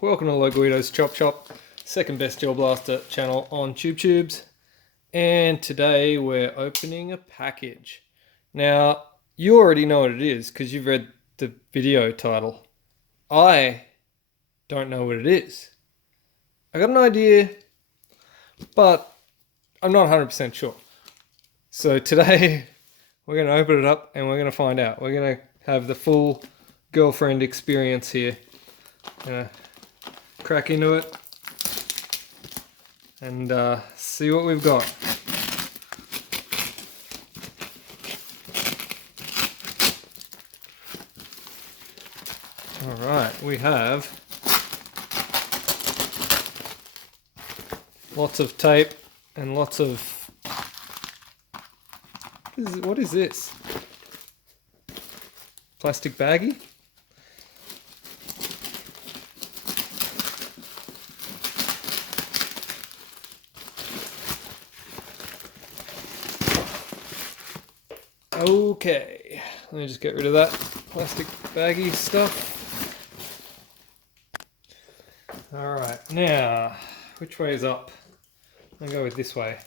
Welcome to Loguido's Chop Chop, second best gel blaster channel on TubeTubes. And today we're opening a package. Now, you already know what it is because you've read the video title. I don't know what it is. I got an idea, but I'm not 100% sure. So today we're going to open it up and we're going to find out. We're going to have the full girlfriend experience here. Crack into it and see what we've got. Alright, we have lots of tape and lots of... What is this? Plastic baggie? Okay, let me just get rid of that plastic baggy stuff. Alright, now, which way is up? I'll go with this way.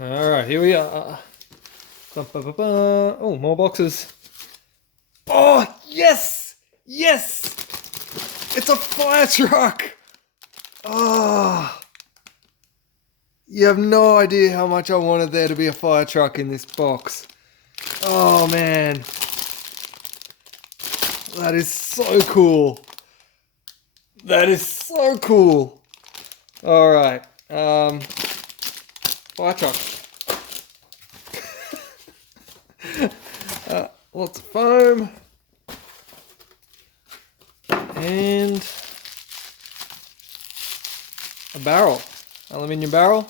Alright, here we are. Oh, more boxes. Oh, yes! Yes! It's a fire truck! Oh, you have no idea how much I wanted there to be a fire truck in this box. Oh, man. That is so cool. That is so cool. Alright, fire truck. Lots of foam. And a barrel. Aluminium barrel.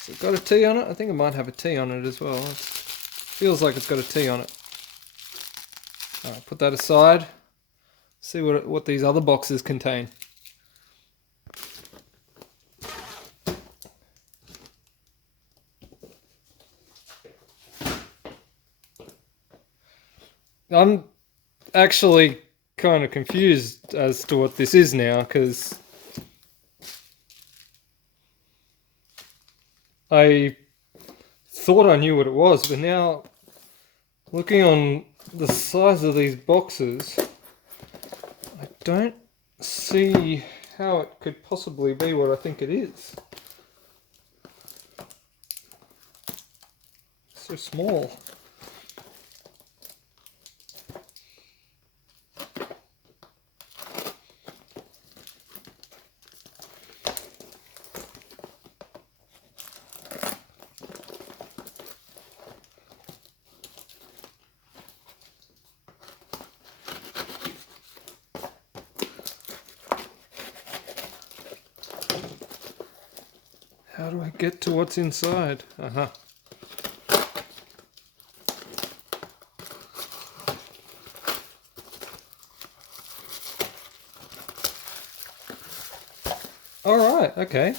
So it's got a T on it. I think it might have a T on it as well. It feels like it's got a T on it. Alright, put that aside. See what these other boxes contain. I'm actually kind of confused as to what this is now, because I thought I knew what it was, but now looking on the size of these boxes, I don't see how it could possibly be what I think it is. It's so small. How do I get to what's inside? Alright, okay.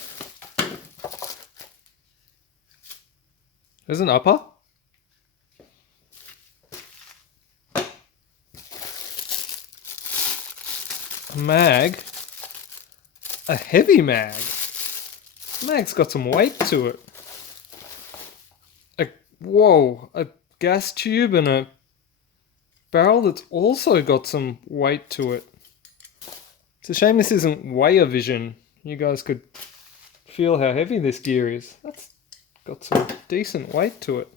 There's an upper. A mag. A heavy mag. Mag's got some weight to it. Whoa, a gas tube and a barrel that's also got some weight to it. It's a shame this isn't Weigh Vision. You guys could feel how heavy this gear is. That's got some decent weight to it.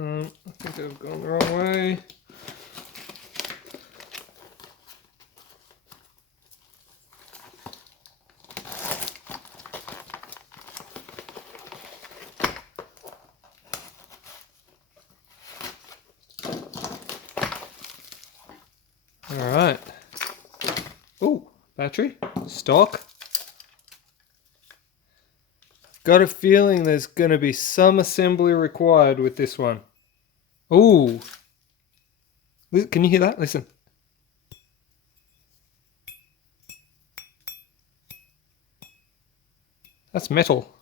I think I've gone the wrong way. Battery, stock. Got a feeling there's going to be some assembly required with this one. Ooh. Can you hear that? Listen. That's metal.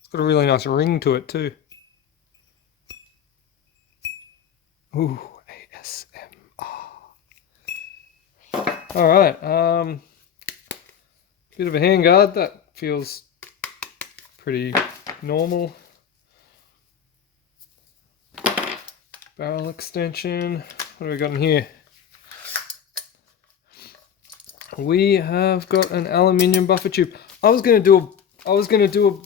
It's got a really nice ring to it too. Ooh, ASMR. Alright, bit of a handguard. That feels pretty normal. Barrel extension. What have we got in here? We have got an aluminium buffer tube. I was going to do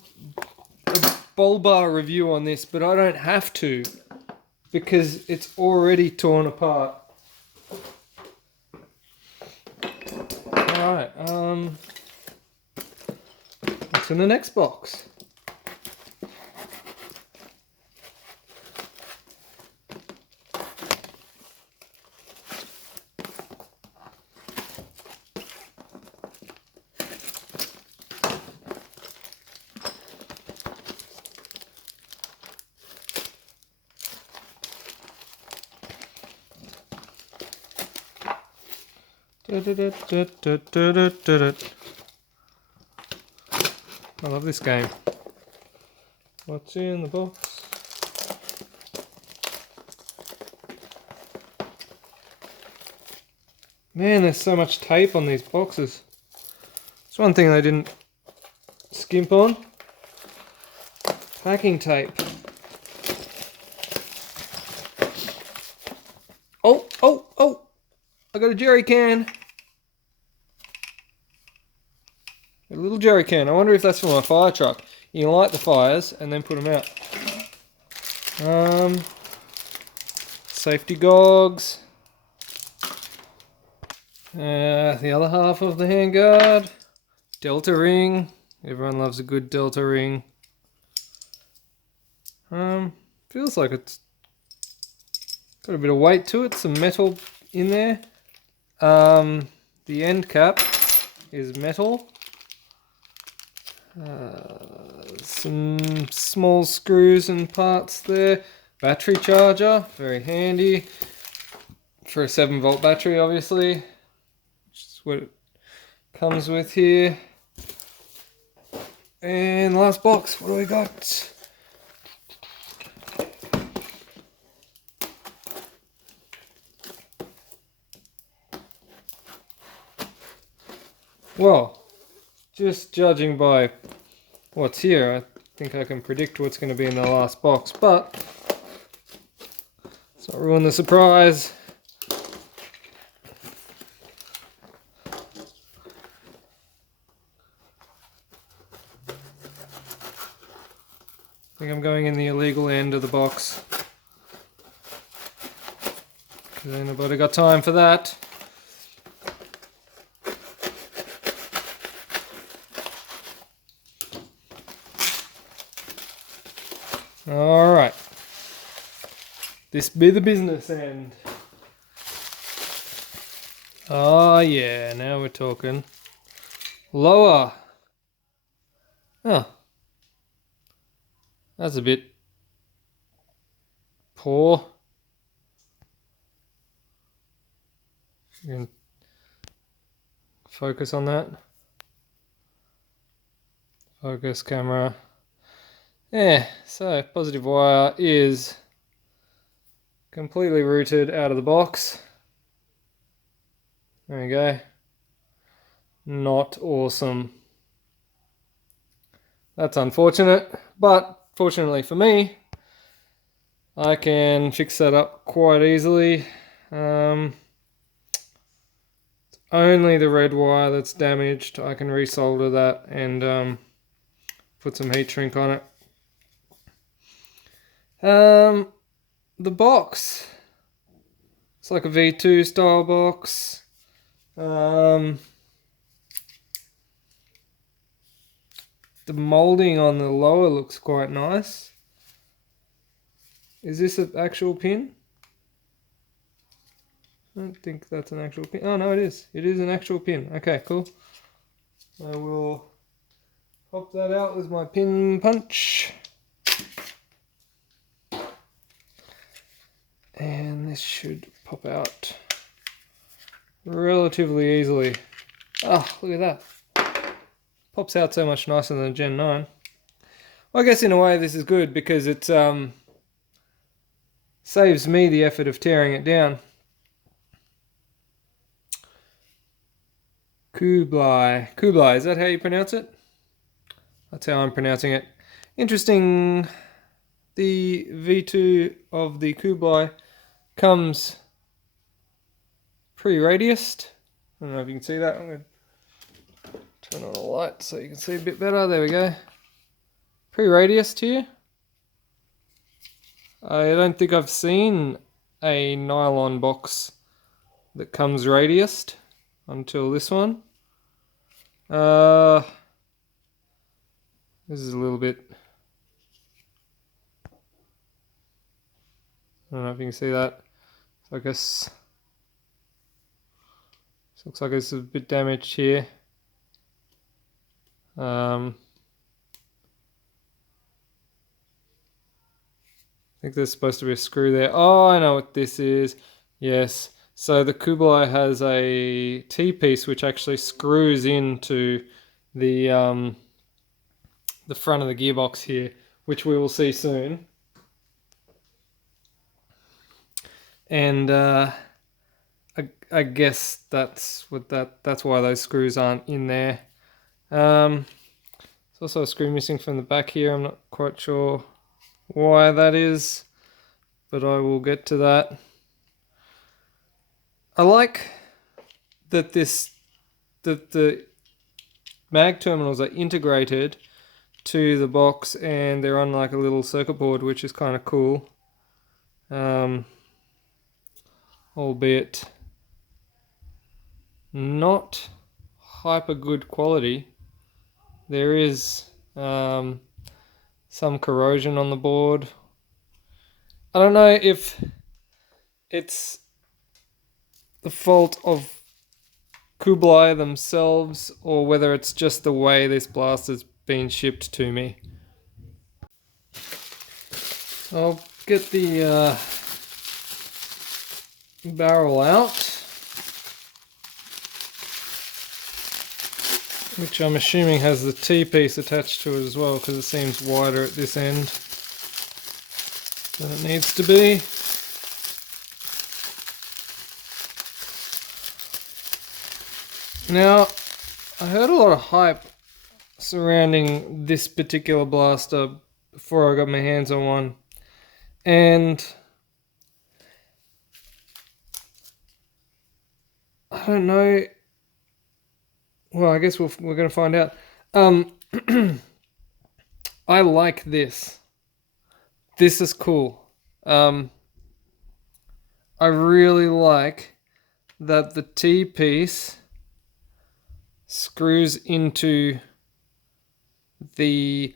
a BOLBR review on this, but I don't have to because it's already torn apart. Alright, what's in the next box? I love this game. What's in the box? Man, there's so much tape on these boxes. It's one thing they didn't skimp on. Packing tape. Oh! I got a jerry can. A little jerry can. I wonder if that's for my fire truck. You can light the fires and then put them out. Safety gogs. The other half of the handguard. Delta ring. Everyone loves a good delta ring. Feels like it's got a bit of weight to it. Some metal in there. The end cap is metal. Some small screws and parts there. Battery charger, very handy for a 7-volt battery, obviously, which is what it comes with here. And last box, what do we got? Well, just judging by what's here, I think I can predict what's going to be in the last box, but let's not ruin the surprise. I think I'm going in the illegal end of the box, because ain't nobody got time for that. Alright, this be the business end. Oh yeah, now we're talking. Lower. Oh, that's a bit poor. You can focus on that. Focus camera. Yeah, so positive wire is completely routed out of the box. There we go. Not awesome. That's unfortunate, but fortunately for me, I can fix that up quite easily. It's only the red wire that's damaged. I can resolder that and put some heat shrink on it. The box, it's like a V2 style box. The molding on the lower looks quite nice. Is this an actual pin? I don't think that's an actual pin. Oh no, it is. It is an actual pin. Okay, cool. I will pop that out with my pin punch. And this should pop out relatively easily. Oh, look at that. Pops out so much nicer than a Gen 9. Well, I guess in a way this is good because it saves me the effort of tearing it down. Kublai. Kublai, is that how you pronounce it? That's how I'm pronouncing it. Interesting. The V2 of the Kublai comes pre-radiused. I don't know if you can see that. I'm going to turn on the light so you can see a bit better. There we go. Pre-radiused here. I don't think I've seen a nylon box that comes radiused until this one. This is a little bit... I don't know if you can see that. So I guess this looks like it's a bit damaged here. I think there's supposed to be a screw there. Oh, I know what this is. Yes. So the Kublai has a T-piece which actually screws into the front of the gearbox here, which we will see soon. And I guess that's why those screws aren't in there. There's also a screw missing from the back here. I'm not quite sure why that is, but I will get to that. I like that the mag terminals are integrated to the box and they're on like a little circuit board, which is kind of cool. Albeit not hyper good quality. There is some corrosion on the board. I don't know if it's the fault of Kublai themselves or whether it's just the way this blaster's been shipped to me. I'll get the barrel out, which I'm assuming has the T-piece attached to it as well because it seems wider at this end than it needs to be. Now, I heard a lot of hype surrounding this particular blaster before I got my hands on one, and I don't know. Well, I guess we're going to find out. I like this. This is cool. I really like that the T-piece screws into the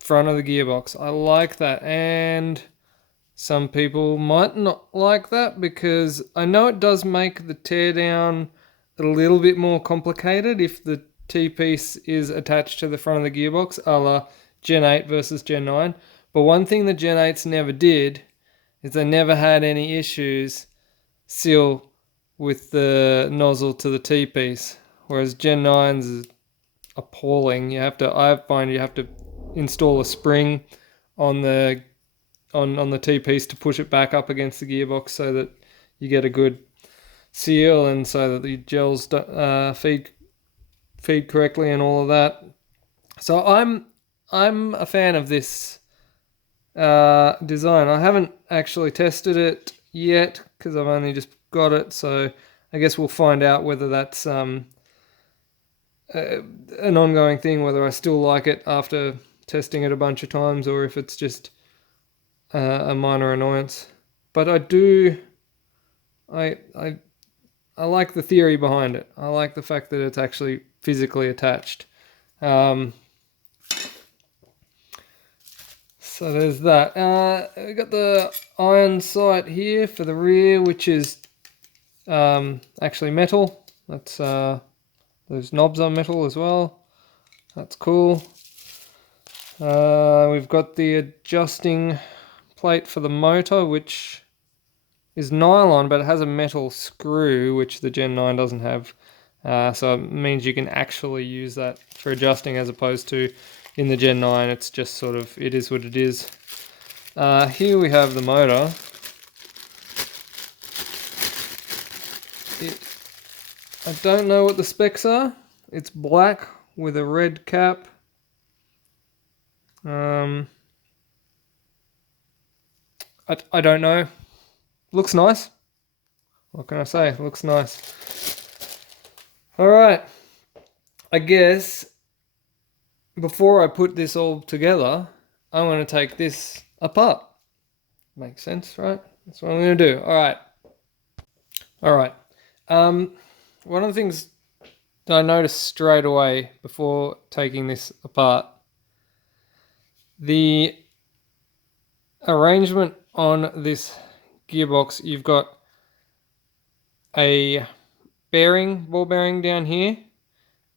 front of the gearbox. I like that, and some people might not like that because I know it does make the teardown a little bit more complicated if the T-piece is attached to the front of the gearbox, a la Gen 8 versus Gen 9. But one thing that Gen 8s never did is they never had any issues seal with the nozzle to the T-piece, whereas Gen 9's is appalling. I find you have to install a spring on the T-piece to push it back up against the gearbox so that you get a good seal and so that the gels feed correctly and all of that. So I'm a fan of this design. I haven't actually tested it yet because I've only just got it, so I guess we'll find out whether that's an ongoing thing, whether I still like it after testing it a bunch of times or if it's just a minor annoyance. But I like the theory behind it. I like the fact that it's actually physically attached. So there's that. We got the iron sight here for the rear, which is actually metal. That's those knobs are metal as well. That's cool. We've got the adjusting plate for the motor, which is nylon, but it has a metal screw, which the Gen 9 doesn't have. So it means you can actually use that for adjusting, as opposed to in the Gen 9, it's just sort of, it is what it is. Here we have the motor. I don't know what the specs are. It's black with a red cap. I don't know. Looks nice. What can I say? Looks nice. Alright. I guess before I put this all together, I'm going to take this apart. Makes sense, right? That's what I'm going to do. Alright. Alright. One of the things that I noticed straight away before taking this apart, the arrangement on this gearbox, you've got a ball bearing down here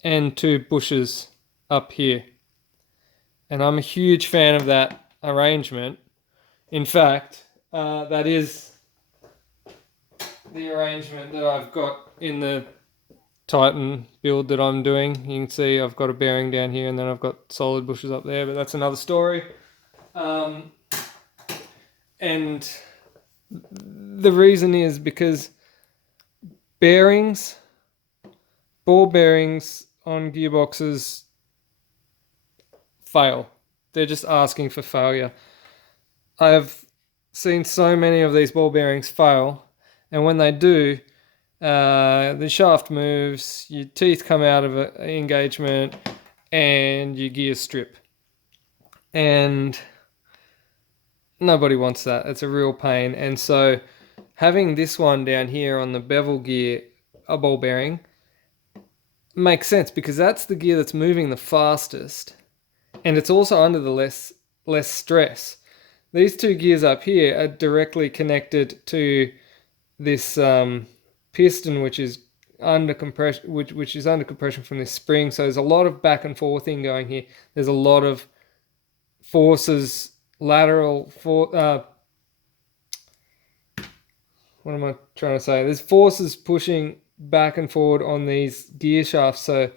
and two bushes up here. And I'm a huge fan of that arrangement. In fact, that is the arrangement that I've got in the Titan build that I'm doing. You can see I've got a bearing down here and then I've got solid bushes up there, but that's another story. And the reason is because ball bearings on gearboxes fail. They're just asking for failure. I have seen so many of these ball bearings fail, and when they do, the shaft moves, your teeth come out of engagement, and your gears strip. And nobody wants that. It's a real pain. And so having this one down here on the bevel gear, a ball bearing, makes sense because that's the gear that's moving the fastest, and it's also under the less stress. These two gears up here are directly connected to this piston, which is under compression, which is under compression from this spring. So there's a lot of back and forthing going here. There's a lot of forces, lateral for. What am I trying to say? There's forces pushing back and forward on these gear shafts, so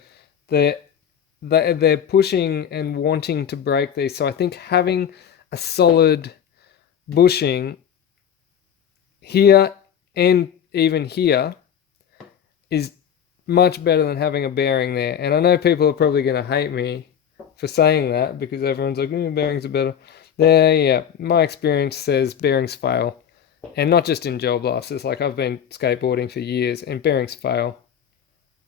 they're pushing and wanting to break these. So I think having a solid bushing here and even here is much better than having a bearing there. And I know people are probably going to hate me for saying that because everyone's like, bearings are better. Yeah, my experience says bearings fail. And not just in gel blasters. Like, I've been skateboarding for years and bearings fail.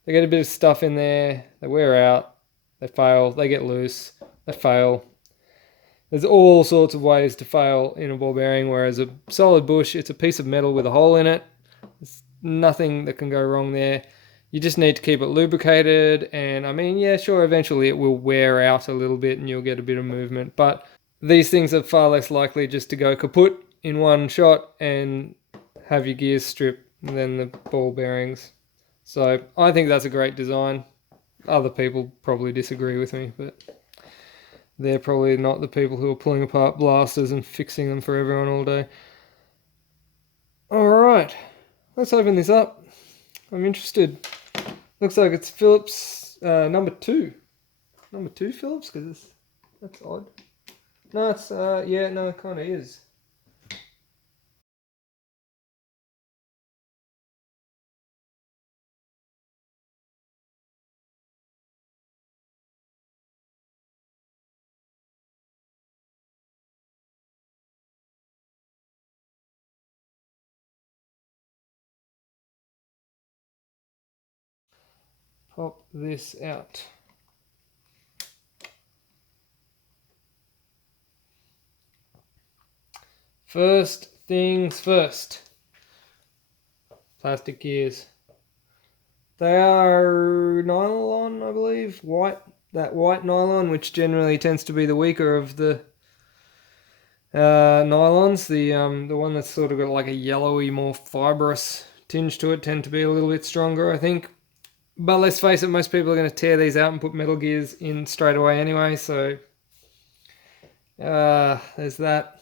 They get a bit of stuff in there, they wear out, they fail, they get loose, they fail. There's all sorts of ways to fail in a ball bearing, whereas a solid bush, it's a piece of metal with a hole in it. There's nothing that can go wrong there. You just need to keep it lubricated, and I mean, yeah, sure, eventually it will wear out a little bit and you'll get a bit of movement, but these things are far less likely just to go kaput in one shot and have your gears strip than the ball bearings. So I think that's a great design. Other people probably disagree with me, but they're probably not the people who are pulling apart blasters and fixing them for everyone all day. Alright, let's open this up. I'm interested. Looks like it's Phillips number 2. Number 2 Phillips? Because that's odd. No, it's, yeah, no, it kind of is. Pop this out. First things first. Plastic gears. They are nylon, I believe. That white nylon, which generally tends to be the weaker of the nylons. The one that's sort of got like a yellowy, more fibrous tinge to it tend to be a little bit stronger, I think. But let's face it, most people are going to tear these out and put metal gears in straight away anyway, so there's that.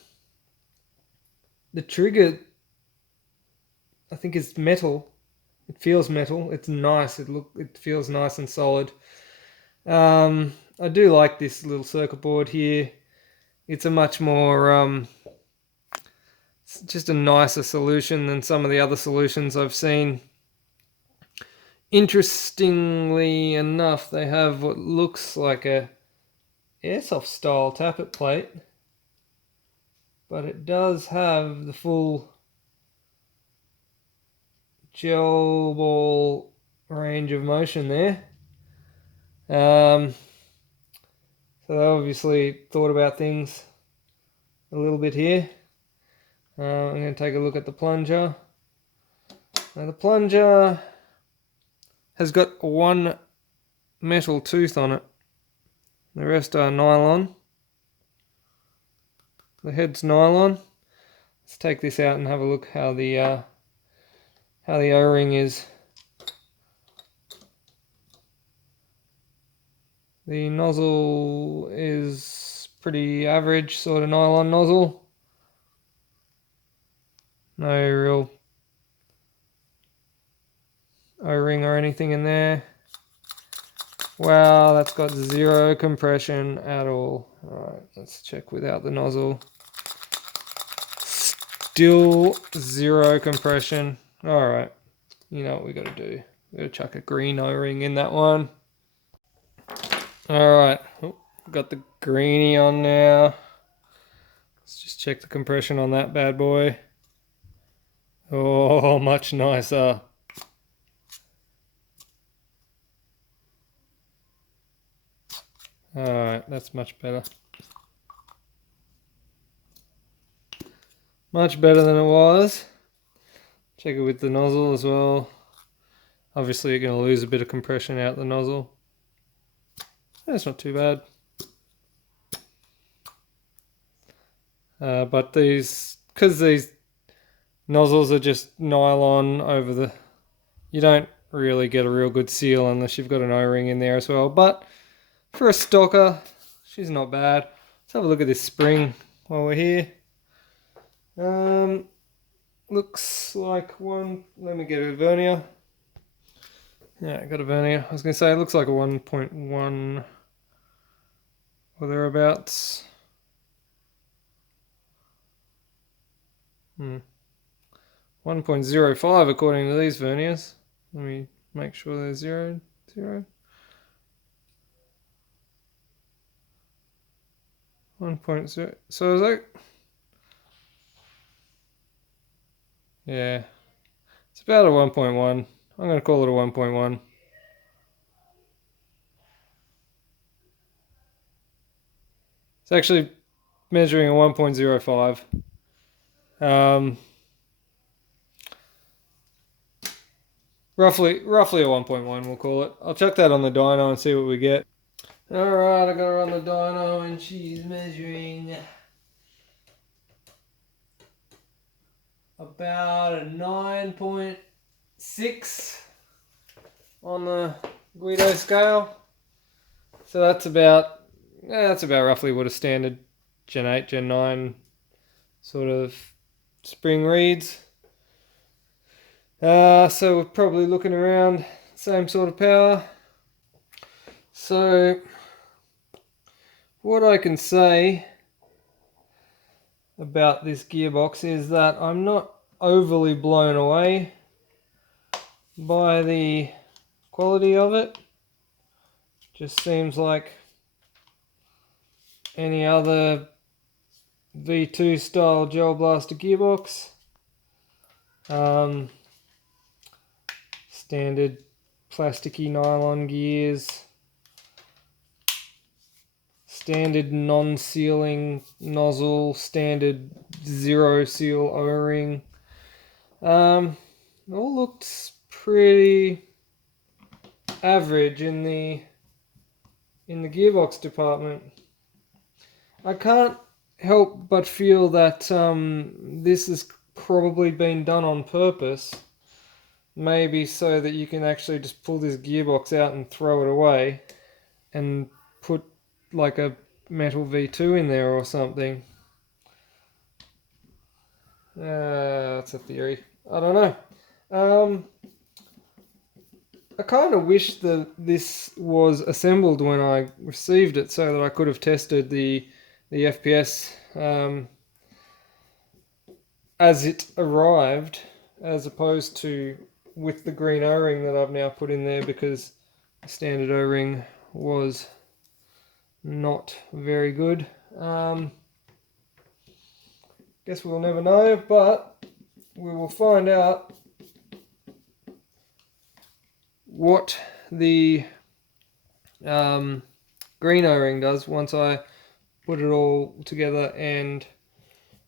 The trigger, I think, is metal. It feels metal. It's nice. It feels nice and solid. I do like this little circuit board here. It's a much more it's just a nicer solution than some of the other solutions I've seen. Interestingly enough, they have what looks like a airsoft style tappet plate, but it does have the full gel ball range of motion there. So they obviously thought about things a little bit here. I'm going to take a look at the plunger. Now the plunger has got one metal tooth on it. The rest are nylon. The head's nylon. Let's take this out and have a look how the O-ring is. The nozzle is pretty average, sort of nylon nozzle. No real O-ring or anything in there. Wow, that's got zero compression at all. Alright, let's check without the nozzle. Still zero compression. Alright, you know what we gotta do. We gotta chuck a green O-ring in that one. Alright, got the greenie on now. Let's just check the compression on that bad boy. Oh, much nicer. Alright, that's much better. Much better than it was. Check it with the nozzle as well. Obviously you're going to lose a bit of compression out the nozzle. That's not too bad. But because these nozzles are just nylon over the... You don't really get a real good seal unless you've got an O-ring in there as well. But for a stocker, she's not bad. Let's have a look at this spring while we're here. Looks like one... Let me get a vernier. Yeah, I got a vernier. I was going to say it looks like a 1.1 or thereabouts. 1.05 according to these verniers. Let me make sure they're zero. 1.0. So is that... Yeah. It's about a 1.1. I'm going to call it a 1.1. It's actually measuring a 1.05. Roughly a 1.1 we'll call it. I'll check that on the dyno and see what we get. Alright, I got her on the dyno and she's measuring about a 9.6 on the Guido scale. So that's about roughly what a standard Gen 8, Gen 9 sort of spring reads. So we're probably looking around same sort of power. So what I can say about this gearbox is that I'm not overly blown away by the quality of it. Just seems like any other V2 style gel blaster gearbox. Standard plasticky nylon gears, standard non-sealing nozzle, standard zero seal O-ring. All looks pretty average in the gearbox department. I can't help but feel that this has probably been done on purpose maybe so that you can actually just pull this gearbox out and throw it away and put like a metal V2 in there or something. That's a theory. I don't know. I kind of wish that this was assembled when I received it so that I could have tested the FPS as it arrived, as opposed to with the green O-ring that I've now put in there, because the standard O-ring was not very good. Guess we'll never know, but we will find out what the green O-ring does once I put it all together and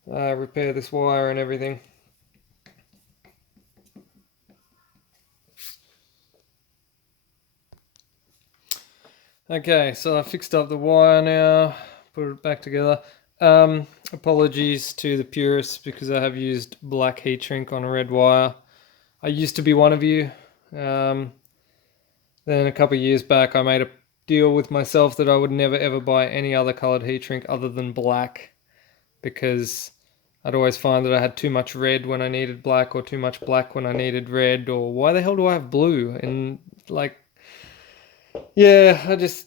repair this wire and everything. Okay, so I fixed up the wire now, put it back together. Apologies to the purists because I have used black heat shrink on a red wire. I used to be one of you. Then a couple of years back I made a deal with myself that I would never ever buy any other coloured heat shrink other than black, because I'd always find that I had too much red when I needed black, or too much black when I needed red, or why the hell do I have blue? And like, yeah, I just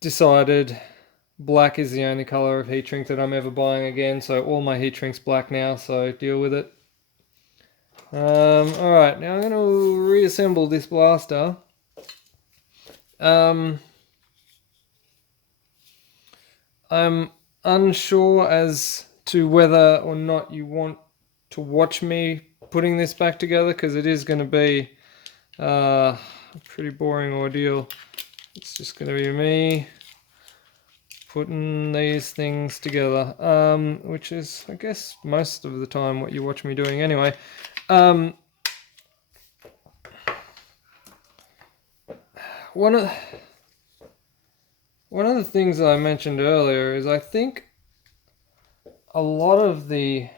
decided black is the only colour of heat shrink that I'm ever buying again, so all my heat shrink's black now, so deal with it. Alright, now I'm going to reassemble this blaster. I'm unsure as to whether or not you want to watch me putting this back together, because it is going to be a pretty boring ordeal. It's just going to be me putting these things together, which is, I guess, most of the time what you watch me doing anyway. One of the things I mentioned earlier is I think a lot of the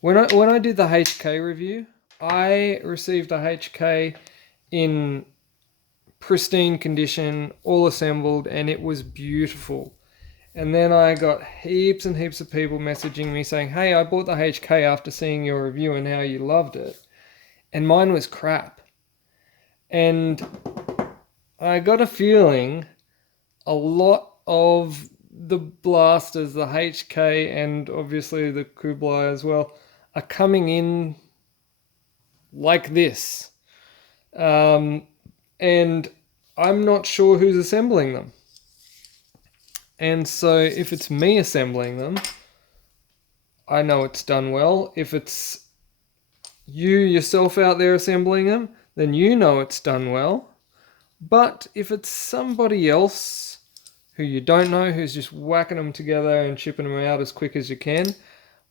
when I did the HK review, I received a HK in pristine condition, all assembled, and it was beautiful. And then I got heaps and heaps of people messaging me saying, hey, I bought the HK after seeing your review and how you loved it, and mine was crap. And I got a feeling a lot of the blasters, the HK and obviously the Kublai as well, are coming in like this. And I'm not sure who's assembling them. And so if it's me assembling them, I know it's done well. If it's you yourself out there assembling them, then you know it's done well. But if it's somebody else who you don't know, who's just whacking them together and shipping them out as quick as you can,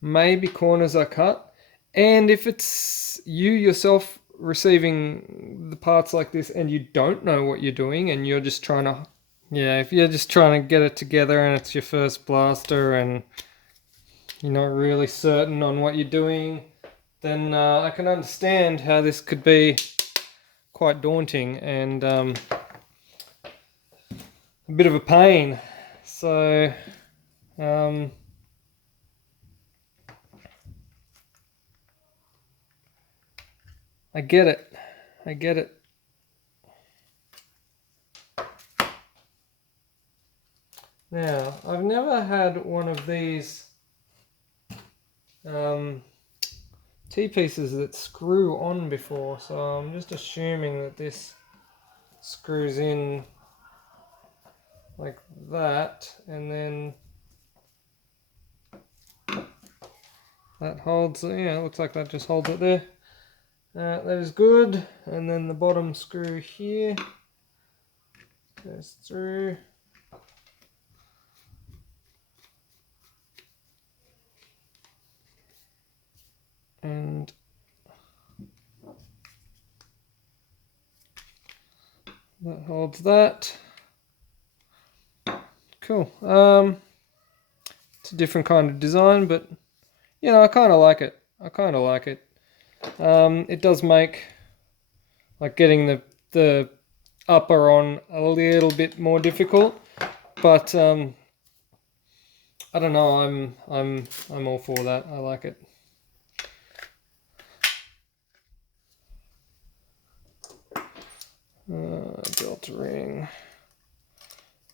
maybe corners are cut. And if it's you yourself receiving the parts like this and you don't know what you're doing and you're just trying to, if you're just trying to get it together and it's your first blaster and you're not really certain on what you're doing, then I can understand how this could be quite daunting and a bit of a pain. So I get it. Now, I've never had one of these T-pieces that screw on before, so I'm just assuming that this screws in like that, and then that holds, it looks like that just holds it there. That is good, and then the bottom screw here goes through. And that holds that. Cool. It's a different kind of design, but I kind of like it. It does make like getting the upper on a little bit more difficult, but I don't know. I'm all for that. I like it. Delta ring.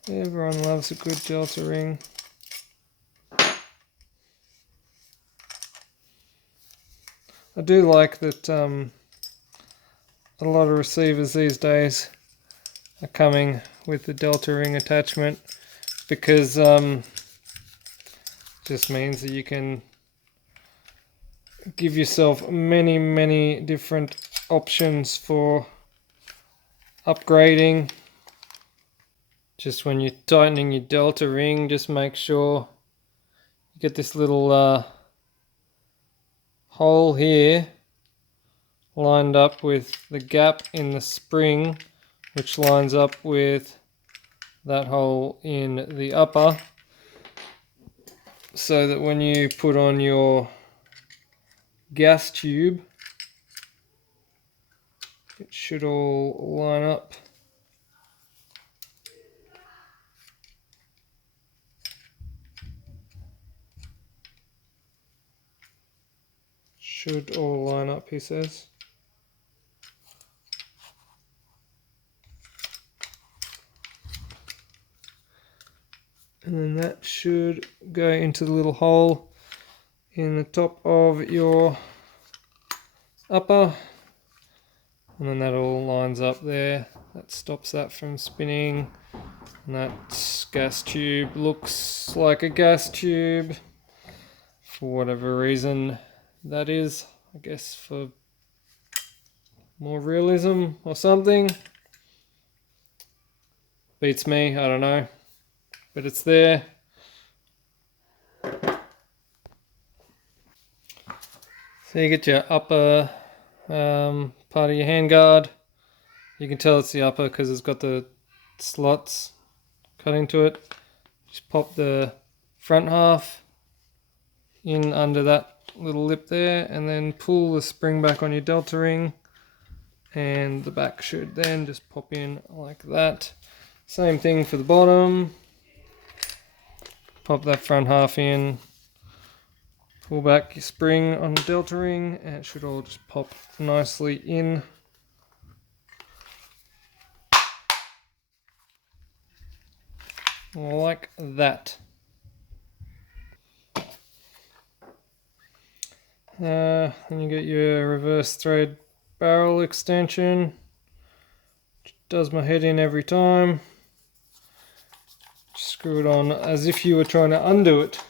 Everyone loves a good delta ring. I do like that a lot of receivers these days are coming with the delta ring attachment, because just means that you can give yourself many different options for upgrading. Just when you're tightening your delta ring, just make sure you get this little hole here lined up with the gap in the spring, which lines up with that hole in the upper, so that when you put on your gas tube, it should all line up. Should all line up, he says. And then that should go into the little hole in the top of your upper. And then that all lines up there. That stops that from spinning. And that gas tube looks like a gas tube. For whatever reason that is. I guess for more realism or something. Beats me, I don't know. But it's there. So you get your upper part of your handguard. You can tell it's the upper because it's got the slots cut into it. Just pop the front half in under that little lip there, and then pull the spring back on your delta ring, and the back should then just pop in like that. Same thing for the bottom. Pop that front half in, pull back your spring on the delta ring, and it should all just pop nicely in. Like that. Then you get your reverse thread barrel extension, which does my head in every time. Just screw it on as if you were trying to undo it,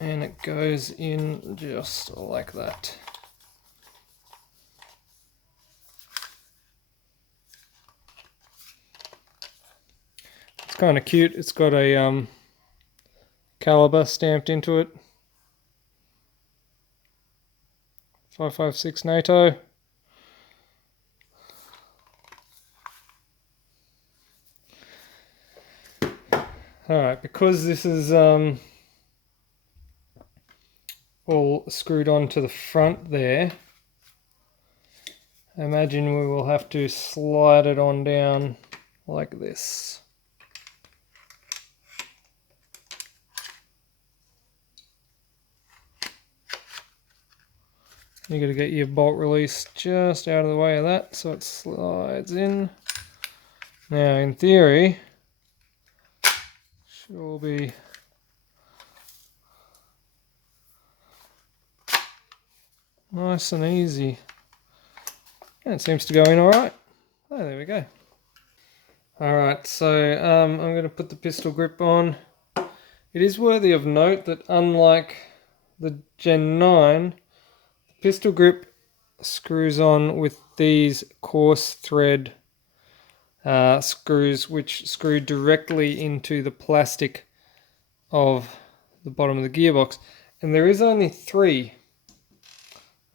and it goes in just like that. It's kind of cute. It's got a caliber stamped into it. 5.56 NATO. Alright, because this is all screwed onto the front there, I imagine we will have to slide it on down like this. You got to get your bolt release just out of the way of that so it slides in. Now in theory, should all be nice and easy. And it seems to go in alright. Oh, there we go. Alright, so I'm going to put the pistol grip on. It is worthy of note that unlike the Gen 9, the pistol grip screws on with these coarse thread screws, which screw directly into the plastic of the bottom of the gearbox. And there is only 3.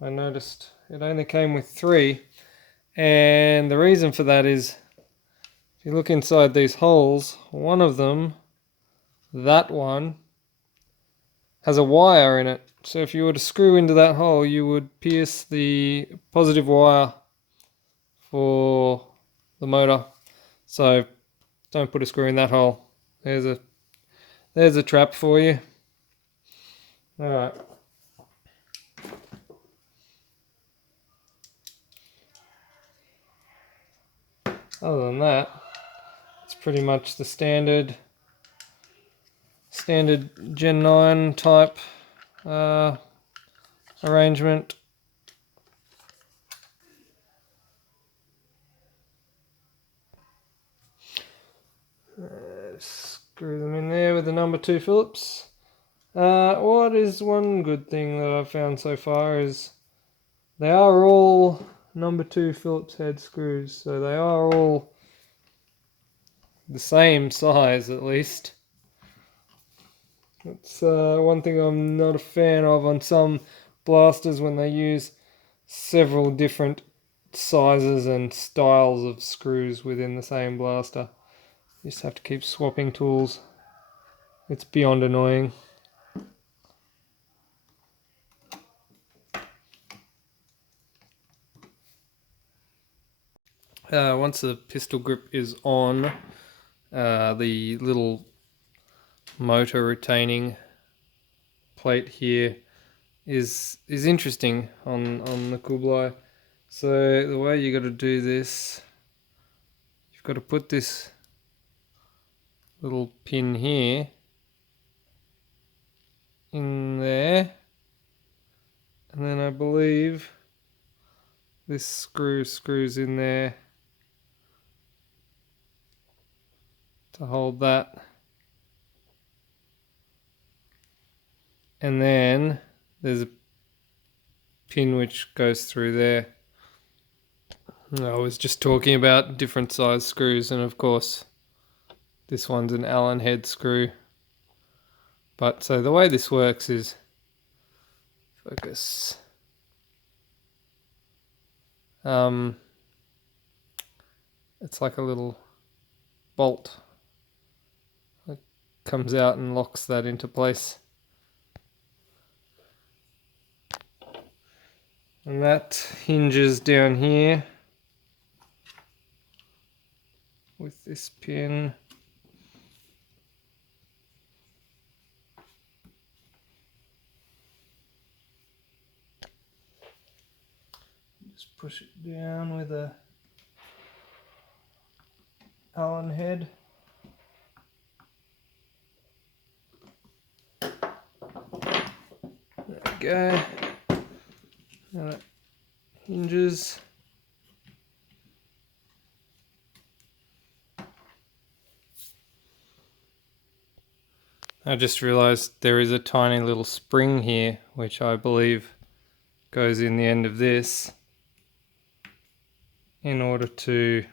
I noticed it only came with 3. And the reason for that is, if you look inside these holes, one of them, that one, has a wire in it. So if you were to screw into that hole, you would pierce the positive wire for the motor. So don't put a screw in that hole. There's a trap for you. Alright. Other than that, it's pretty much the standard Gen 9 type arrangement. Screw them in there with the number 2 Phillips. What is one good thing that I've found so far is they are all number 2 Phillips head screws, so they are all the same size at least. That's one thing I'm not a fan of on some blasters when they use several different sizes and styles of screws within the same blaster. You just have to keep swapping tools. It's beyond annoying. Once the pistol grip is on, the little motor retaining plate here is interesting on the Kublai. So the way you got to do this, you've got to put this little pin here in there, and then I believe this screws in there to hold that, and then there's a pin which goes through there. I was just talking about different size screws, and of course this one's an Allen head screw. But so the way this works is, focus, it's like a little bolt that comes out and locks that into place. And that hinges down here with this pin. Just push it down with a Allen head. There we go. Now that hinges. I just realized there is a tiny little spring here, which I believe goes in the end of this in order to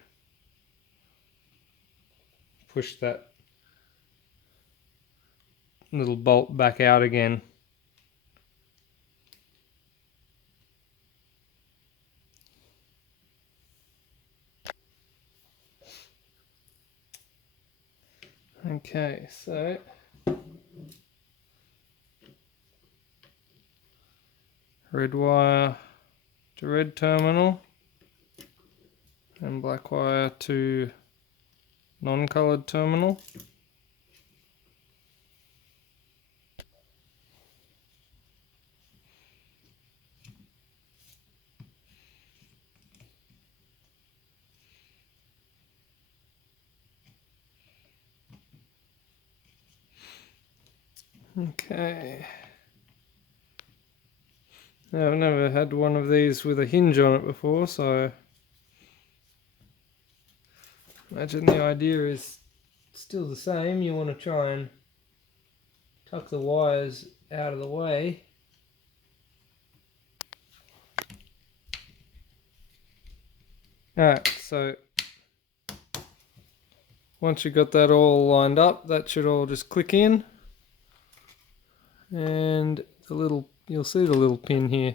push that little bolt back out again. Okay, so red wire to red terminal and black wire to non-colored terminal. Okay. Now, I've never had one of these with a hinge on it before, so imagine the idea is still the same. You want to try and tuck the wires out of the way. Alright, so once you've got that all lined up, that should all just click in. And the little, you'll see the little pin here.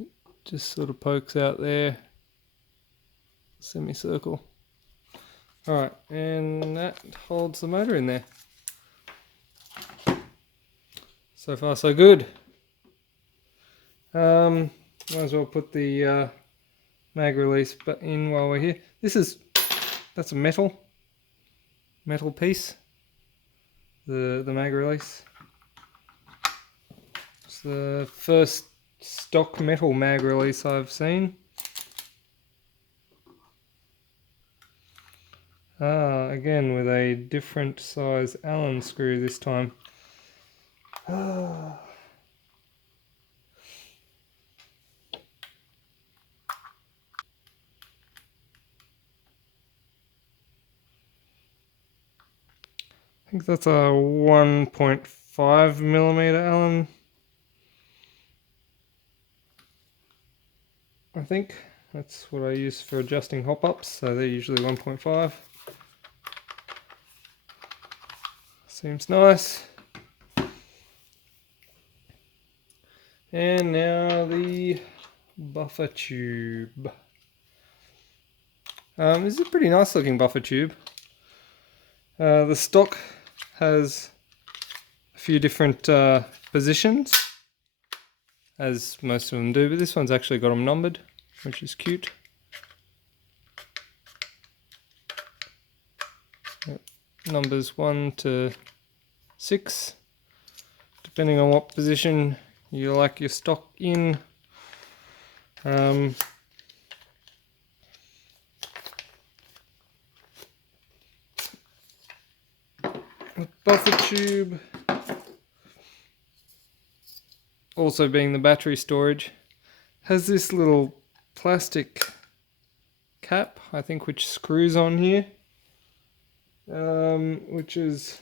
It just sort of pokes out there. Semicircle. Alright, and that holds the motor in there. So far so good. Might as well put the mag release in while we're here. That's a metal piece. The mag release. It's the first stock metal mag release I've seen. Again with a different size Allen screw this time. I think that's a 1.5mm Allen. I think that's what I use for adjusting hop-ups, so they're usually 1.5. Seems nice. And now the buffer tube. This is a pretty nice looking buffer tube. The stock has a few different positions, as most of them do, but this one's actually got them numbered, which is cute. Numbers 1 to 6, depending on what position you like your stock in. The buffer tube, also being the battery storage, has this little plastic cap, I think, which screws on here, which is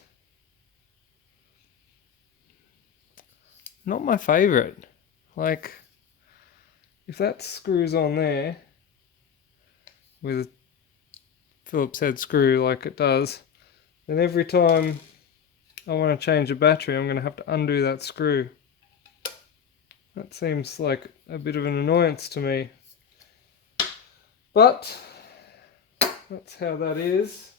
not my favorite. Like, if that screws on there with a Phillips head screw like it does, then every time I want to change the battery, I'm going to have to undo that screw. That seems like a bit of an annoyance to me. But that's how that is.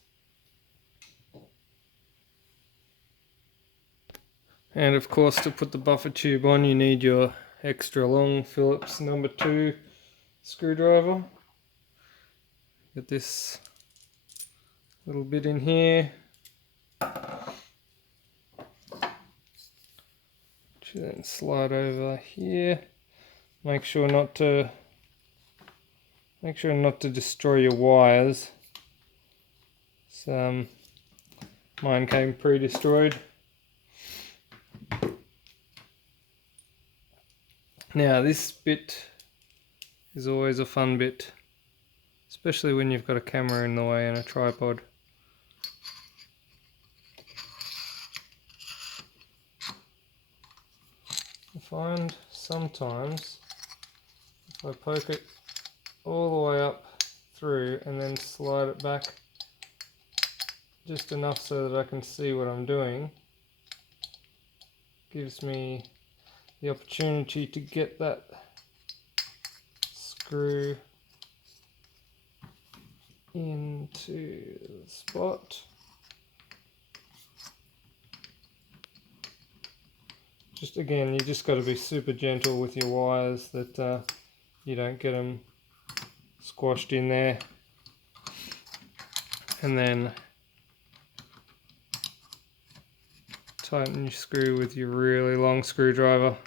And of course, to put the buffer tube on, you need your extra long Phillips number 2 screwdriver. Get this little bit in here, which you then slide over here. Make sure not to destroy your wires. Mine came pre-destroyed. Now this bit is always a fun bit, especially when you've got a camera in the way and a tripod. I find sometimes if I poke it all the way up through and then slide it back just enough so that I can see what I'm doing, gives me the opportunity to get that screw into the spot. Just again, you just got to be super gentle with your wires that you don't get them squashed in there. And then tighten your screw with your really long screwdriver.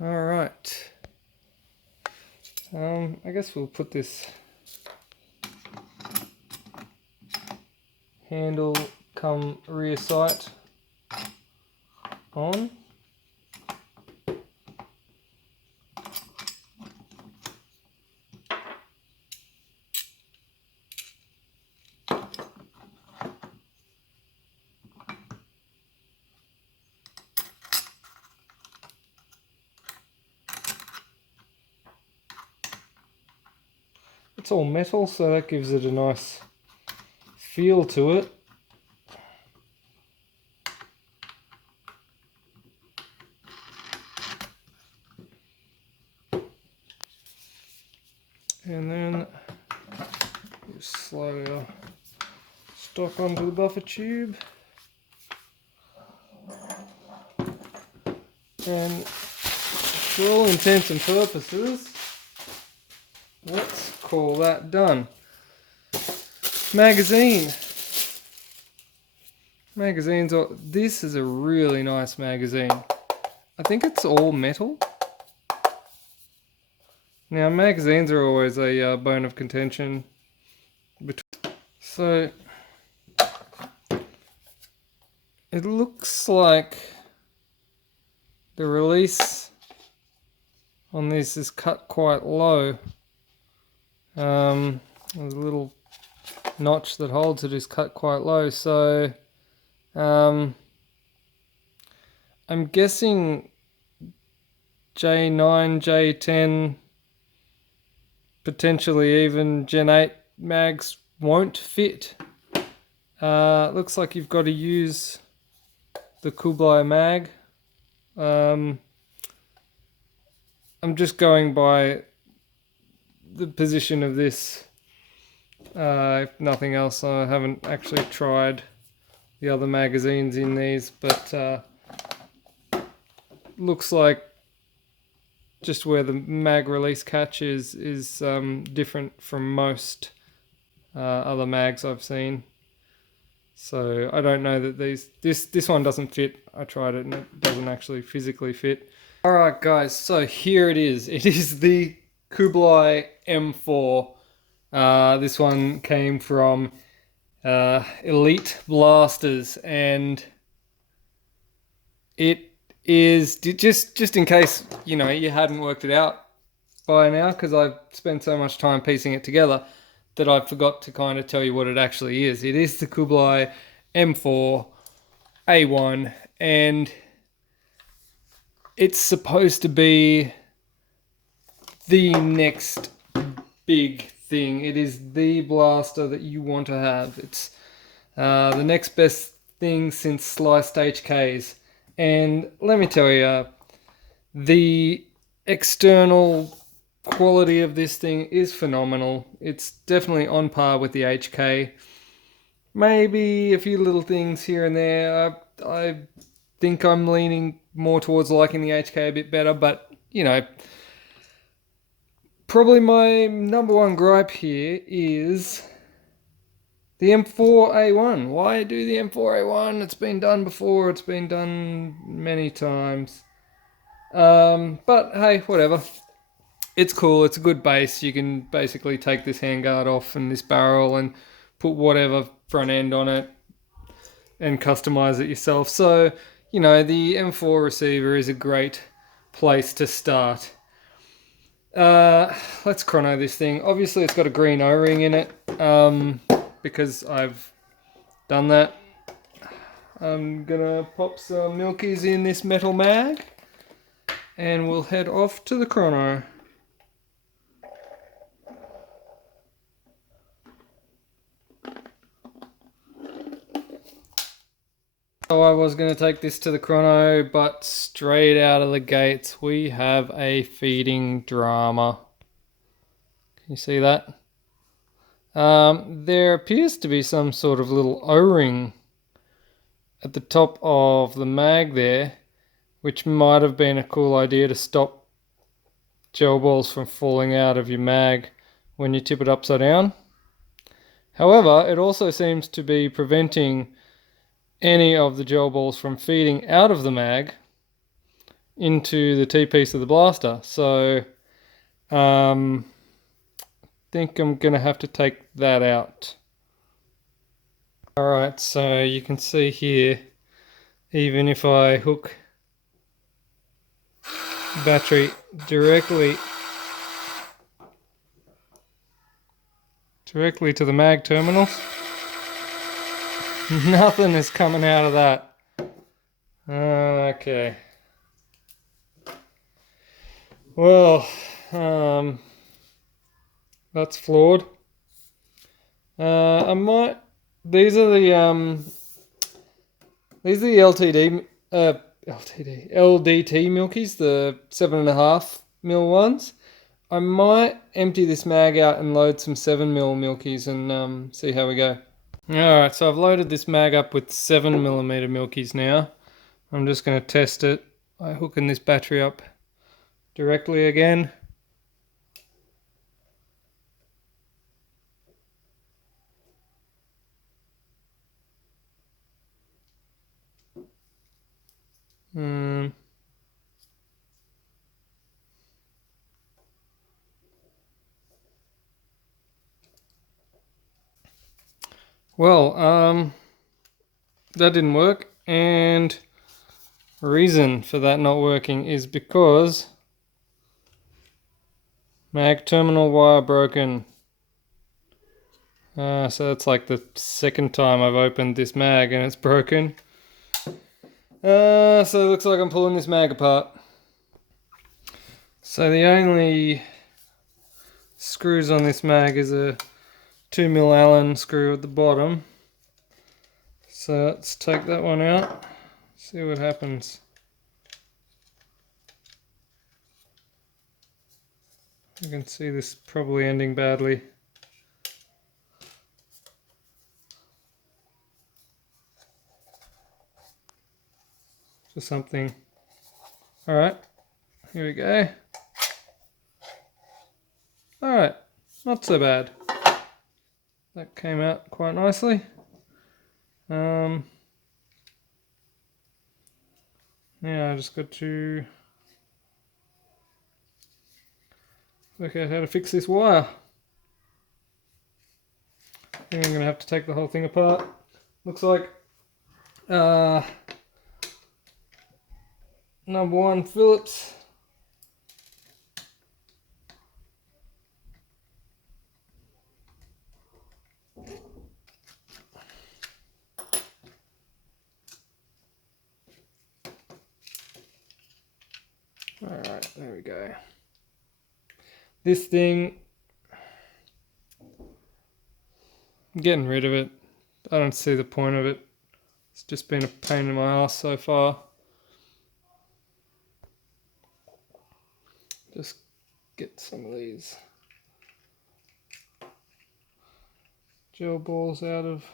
Alright, I guess we'll put this handle come rear sight on. It's all metal, so that gives it a nice feel to it. And then you slide our stock onto the buffer tube. And for all intents and purposes, let's call that done. Magazine. Magazines are, this is a really nice magazine. I think it's all metal. Now magazines are always a bone of contention. So it looks like the release on this is cut quite low. There's a little notch that holds it is cut quite low, so I'm guessing J9, J10, potentially even Gen 8 mags won't fit. Looks like you've got to use the Kublai mag. I'm just going by the position of this. If nothing else, I haven't actually tried the other magazines in these, but looks like just where the mag release catch is different from most other mags I've seen. So I don't know that this one doesn't fit. I tried it and it doesn't actually physically fit. Alright guys, so here it is. It is the Kublai M4. This one came from Elite Blasters, and it is, just in case you know you hadn't worked it out by now, because I've spent so much time piecing it together that I forgot to kind of tell you what it actually is. It is the Kublai M4 A1, and it's supposed to be the next big thing. It is the blaster that you want to have. It's the next best thing since sliced HKs. And let me tell you, the external quality of this thing is phenomenal. It's definitely on par with the HK. Maybe a few little things here and there. I think I'm leaning more towards liking the HK a bit better, but you know, probably my number one gripe here is the M4A1. Why do the M4A1? It's been done before. It's been done many times. But hey, whatever. It's cool. It's a good base. You can basically take this handguard off and this barrel and put whatever front end on it and customize it yourself. So, you know, the M4 receiver is a great place to start. Let's chrono this thing. Obviously it's got a green O-ring in it, because I've done that. I'm gonna pop some milkies in this metal mag and we'll head off to the chrono. So I was going to take this to the chrono, but straight out of the gates we have a feeding drama. Can you see that? There appears to be some sort of little O-ring at the top of the mag there, which might have been a cool idea to stop gel balls from falling out of your mag when you tip it upside down. However, it also seems to be preventing any of the gel balls from feeding out of the mag into the T-piece of the blaster. So I think I'm gonna have to take that out. Alright, so you can see here, even if I hook battery directly to the mag terminal, nothing is coming out of that. Okay. Well, that's flawed. I might. These are the LDT milkies, the 7.5 mil ones. I might empty this mag out and load some 7 mil milkies and see how we go. Alright, so I've loaded this mag up with 7mm Milkies now. I'm just going to test it by hooking this battery up directly again. Well, that didn't work, and reason for that not working is because mag terminal wire broken. So it's like the second time I've opened this mag and it's broken. So it looks like I'm pulling this mag apart. So the only screws on this mag is a 2mm Allen screw at the bottom. So let's take that one out, see what happens. You can see this probably ending badly. For something. Alright, here we go. Alright, not so bad. That came out quite nicely. Yeah, I just got to work out how to fix this wire. I think I'm going to have to take the whole thing apart. Looks like number 1 Phillips. Alright, there we go. This thing, I'm getting rid of it. I don't see the point of it. It's just been a pain in my ass so far. Just get some of these gel balls out of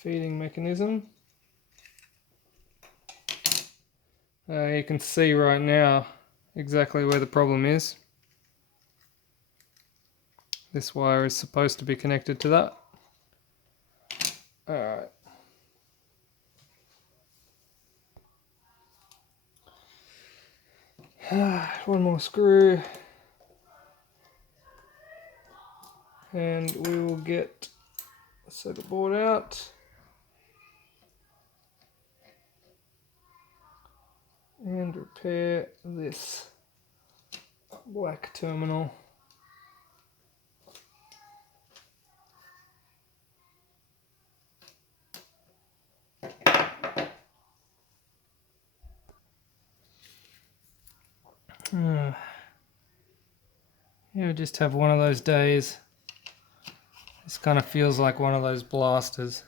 feeding mechanism. You can see right now exactly where the problem is. This wire is supposed to be connected to that. Alright. One more screw. And we will get the circuit board out. And repair this black terminal. Yeah, just have one of those days. This kind of feels like one of those blasters.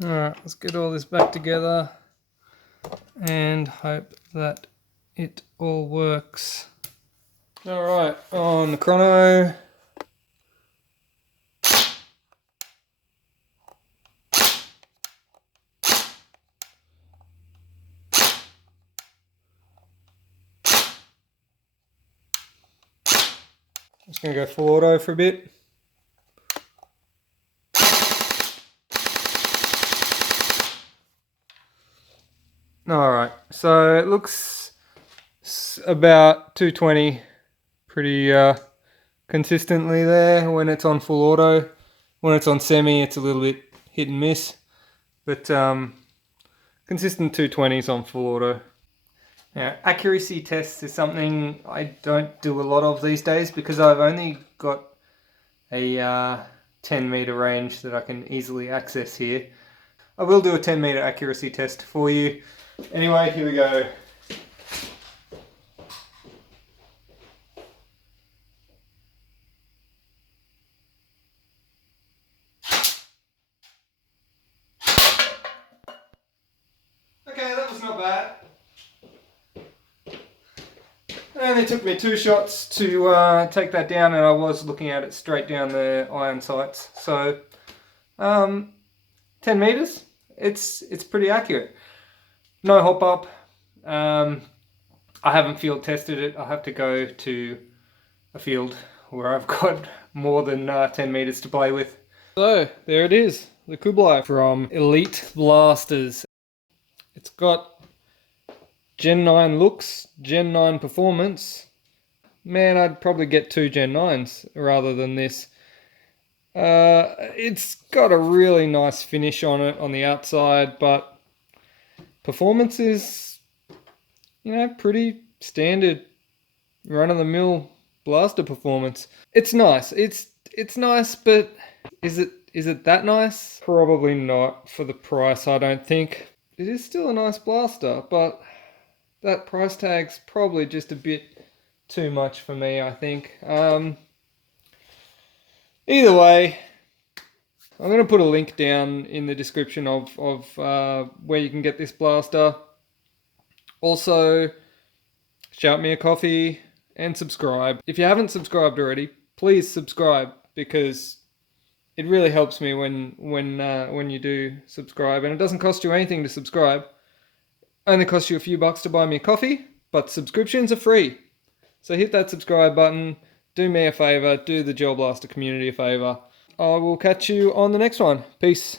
Alright, let's get all this back together and hope that it all works. Alright, on the chrono. Just going to go full auto for a bit. Alright, so it looks about 220 pretty consistently there when it's on full auto. When it's on semi, it's a little bit hit and miss, but consistent 220s on full auto. Now, accuracy tests is something I don't do a lot of these days because I've only got a 10 meter range that I can easily access here. I will do a 10 meter accuracy test for you. Anyway, here we go. Okay, that was not bad. It only took me 2 shots to take that down, and I was looking at it straight down the iron sights. So, 10 meters, it's pretty accurate. No hop up. I haven't field tested it. I'll have to go to a field where I've got more than 10 meters to play with. So, there it is. The Kublai from Elite Blasters. It's got Gen 9 looks, Gen 9 performance. Man, I'd probably get 2 Gen 9s rather than this. It's got a really nice finish on it on the outside, but performance is, you know, pretty standard run-of-the-mill blaster performance. It's nice. It's nice, but is it that nice? Probably not for the price, I don't think. It is still a nice blaster, but that price tag's probably just a bit too much for me, I think. Either way, I'm going to put a link down in the description of where you can get this blaster. Also, shout me a coffee and subscribe. If you haven't subscribed already, please subscribe, because it really helps me when you do subscribe, and it doesn't cost you anything to subscribe. Only costs you a few bucks to buy me a coffee, but subscriptions are free. So hit that subscribe button, do me a favor, do the Gel Blaster community a favor. I will catch you on the next one. Peace.